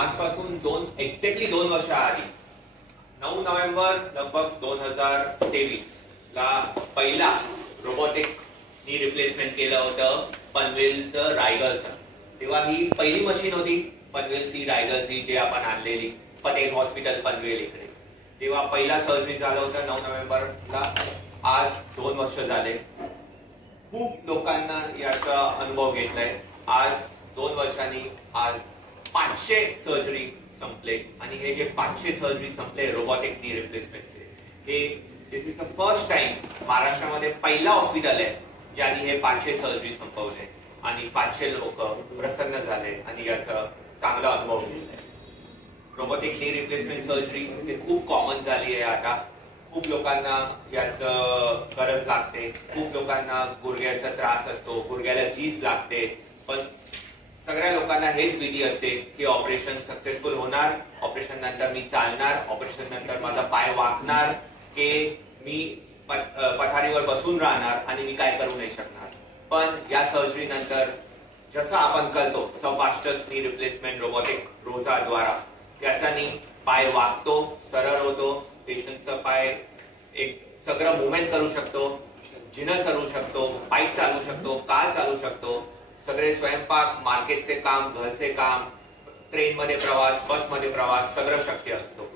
आजपासून एक्झॅक्टली 2 वर्ष आधी 9 नोव्हेंबर लगभग 2023 ला पहिला रोबोटिक नी रिप्लेसमेंट केलं होतं पनवेलचं रायगलचं. तेव्हा ही पहिली मशीन होती पनवेलची रायगलची जे आपण आणलेली पटेल हॉस्पिटल पनवेल इकडे. तेव्हा पहिला सर्जरी झाला होता 9 नोव्हेंबरला. आज 2 वर्ष झाले. खूप लोकांना याचा अनुभव घेतलाय. आज 2 वर्षांनी आज 500 सर्जरी संपले आणि हे जे 500 सर्जरी संपले रोबोटिक नी रिप्लेसमेंटचे, हे दिस इज द फर्स्ट टाइम महाराष्ट्रामध्ये पहिला हॉस्पिटल आहे ज्यांनी हे 500 सर्जरी संपवले आणि 500 लोक प्रसन्न झाले आणि याचा चांगला अनुभव घेतलाय. रोबोटिक नी रिप्लेसमेंट सर्जरी हे खूप कॉमन झाली आहे आता. खूप लोकांना याचं गरज लागते. खूप लोकांना गुडघ्याचा त्रास असतो, गुडघ्याला झीज लागते. पण सगळ्या लोकांना हेच भीती असते की ऑपरेशन सक्सेसफुल होणार, ऑपरेशन नंतर मी चालणार, ऑपरेशन नंतर माझा पाय वाकणार की मी पठारीवर बसून राहणार आणि मी काय करू नाही शकणार. पण या सर्जरी नंतर जसं आपण करतो सबफास्टस नी रिप्लेसमेंट रोबोटिक रोजा द्वारा, त्याच्यानी पाय वाकतो, सरळ होतो. पेशंटचा पाय एक सगळं मुवमेंट करू शकतो, जिना चालू शकतो, बाईक चालू शकतो, कार चालू शकतो. सगळे स्वयंपाक, मार्केटचे काम, घरचे काम, ट्रेनमध्ये प्रवास, बसमध्ये प्रवास सगळं शक्य असतो.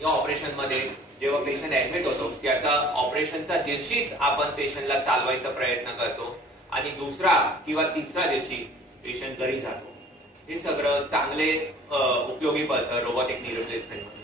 या ऑपरेशन मध्ये जेव्हा पेशंट ऍडमिट होतो त्याचा ऑपरेशनच्या दिवशीच आपण पेशंटला चालवायचा प्रयत्न करतो आणि दुसरा किंवा तिसऱ्या दिवशी पेशंट घरी जातो. हे सगळं चांगले उपयोगी पडतं रोबोटिक नी रिप्लेसमेंट.